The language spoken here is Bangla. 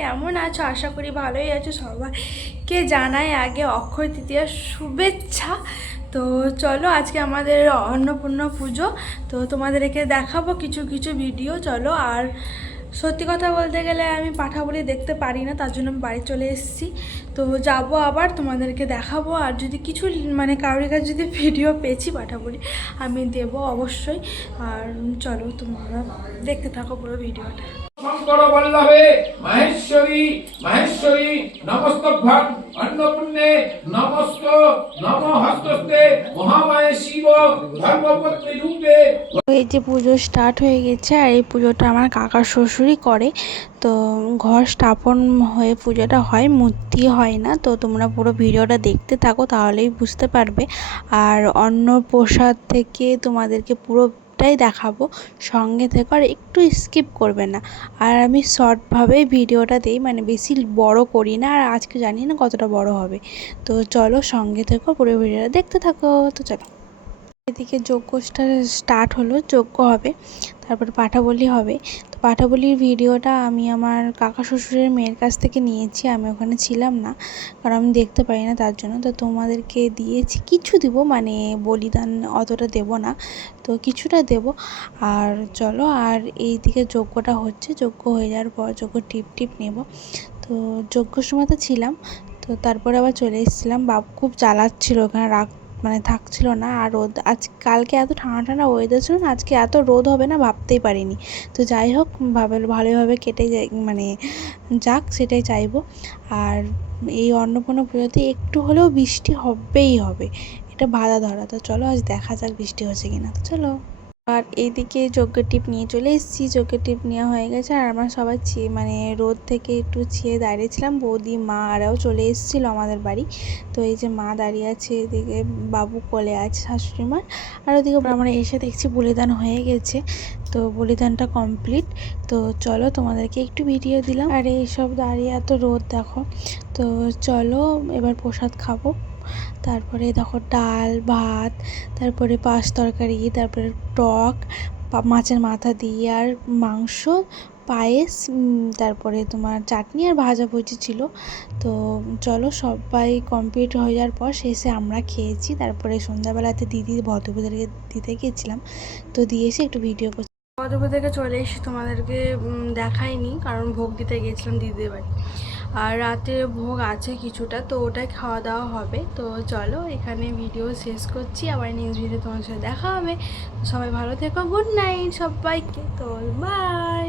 কেমন আছো? আশা করি ভালোই আছো। সবাইকে জানাই আগে অক্ষয় তৃতীয়ার শুভেচ্ছা। তো চলো, আজকে আমাদের অন্নপূর্ণা পুজো। তো তোমাদেরকে দেখাবো কিছু কিছু ভিডিও চলো, আর সত্যি কথা বলতে গেলে আমি পাঠাবলি দেখতে পারি না, তার জন্য আমি বাড়ি চলে এসেছি। তো যাব আবার, তোমাদেরকে দেখাবো। আর যদি কিছু মানে কারোর কাছে যদি ভিডিও পেয়েছি পাঠাবলি, আমি দেবো অবশ্যই। আর চলো, তোমরা দেখতে থাকো পুরো ভিডিওটা শঙ্কর বল্লভে। মহেশ্বরী মহেশ্বরী নমস্তভ্যাং অন্নপূর্ণে নমস্ক নম হস্তস্তে মহামায়ে শিব, ধর্মপত্নী রূপে। এই যে পুজো স্টার্ট হয়ে গেছে আর এই পুজোটা আমার কাকা শ্বশুরই করে, তো ঘর স্থাপন হয়ে পুজোটা হয়, মূর্তি হয় না, তো তোমরা পুরো ভিডিওটা দেখতে থাকো, তাহলেই বুঝতে পারবে। আর অন্ন প্রসাদ থেকে তোমাদেরকে পুরোটাই দেখাবো। সঙ্গে থেকে আর একটু স্কিপ করবে না। আর আমি শর্টভাবেই ভিডিওটা দিই মানে বেশি বড় করি না, আর আজকে জানি না কতটা বড় হবে। তো চলো সঙ্গে থেকো পুরো ভিডিওটা দেখতে থাকো। তো চলো। এদিকে যজ্ঞটা স্টার্ট হলো, যজ্ঞ হবে, তারপর পাঠাবলি হবে। তো পাঠাবলির ভিডিওটা আমি আমার কাকা শ্বশুরের মেয়ের কাছ থেকে নিয়েছি, আমি ওখানে ছিলাম না, কারণ আমি দেখতে পাই না তার জন্য। তো তোমাদেরকে দিয়েছি, কিছু দিব মানে বলিদান অতটা দেব না, তো কিছুটা দেব। আর চলো, আর এই দিকে যজ্ঞটা হচ্ছে, যজ্ঞ হয়ে যাওয়ার পর যজ্ঞ টিপ টিপ নেব। তো যজ্ঞর সময় তো ছিলাম, তো তারপরে আবার চলে এসেছিলাম। বাবু খুব জ্বালাচ্ছিল ওখানে রাগ মানে থাকছিল না আর রোদ, আজ কালকে এত ঠান্ডা ঠান্ডা ওয়েদার ছিল না, আজকে এত রোদ হবে না ভাবতেই পারিনি। তো যাই হোক, ভাবে, ভালোভাবে কেটে মানে যাক সেটাই চাইব। আর এই অন্নপূর্ণা পুজোতে একটু হলেও বৃষ্টি হবেই হবে, এটা বাধা ধরা। তো চলো আজ দেখা যাক বৃষ্টি হচ্ছে কিনা। তো চলো। আর এইদিকে যজ্ঞের টিপ নিয়ে চলে এসেছি। যজ্ঞের টিপ নেওয়া হয়ে গেছে আর আমরা সবাই মানে রোদ থেকে একটু ছিয়ে দাঁড়িয়েছিলাম। বৌদি, মা আরাও চলে এসেছিল আমাদের বাড়ি। তো এই যে মা দাঁড়িয়ে আছে, এদিকে বাবু কোলে আছে শাশুড়ি মার আর ওদিকে আমরা এসে দেখছি বলিদান হয়ে গেছে। তো বলিদানটা কমপ্লিট। তো চলো তোমাদেরকে একটু ভিডিও দিলাম। আর এইসব দাঁড়িয়ে এত রোদ দেখো। তো চলো এবার প্রসাদ খাব। তারপরে দেখো ডাল, ভাত, তারপরে পাঁচ তরকারি, তারপরে টক মাছের মাথা দিয়ে আর মাংস, পায়েস তারপরে তোমার চাটনি আর ভাজা ভুজি ছিল। তো চলো সবাই কমপ্লিট হয়ে যাওয়ার পর শেষে আমরা খেয়েছি। তারপরে সন্ধ্যাবেলাতে দিদি ভদ্রপুজাকে দিতে গিয়েছিলাম। তো দিয়ে এসে একটু ভিডিও ভদ্রপুর থেকে চলে এসে তোমাদেরকে দেখাইনি, কারণ ভোগ দিতে গেছিলাম দিদিদের বাড়ি। আর রাতে ভোগ আছে কিছুটা, তো ওটাই খাওয়া দাওয়া হবে। তো চলো, এখানে ভিডিও শেষ করছি। আবার নেক্সট ভিডিও তোমার সাথে দেখা হবে। সবাই ভালো থেকো গুড নাইট সবাইকে। তো বাই